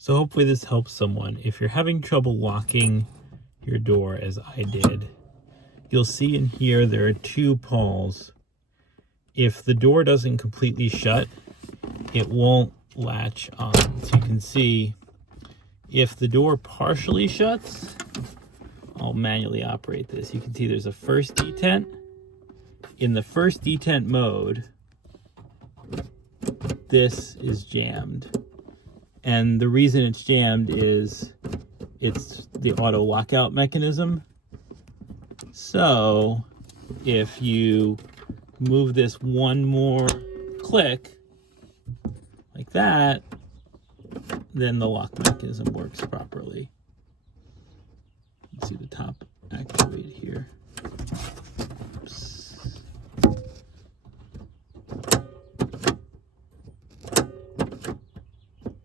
So hopefully this helps someone. If you're having trouble locking your door, as I did, you'll see in here there are two pawls. If the door doesn't completely shut, it won't latch on. So you can see if the door partially shuts, I'll manually operate this. You can see there's a first detent. In the first detent mode, this is jammed. And the reason it's jammed is it's the auto lockout mechanism. So if you move this one more click like that, then the lock mechanism works properly. You can see the top activate here.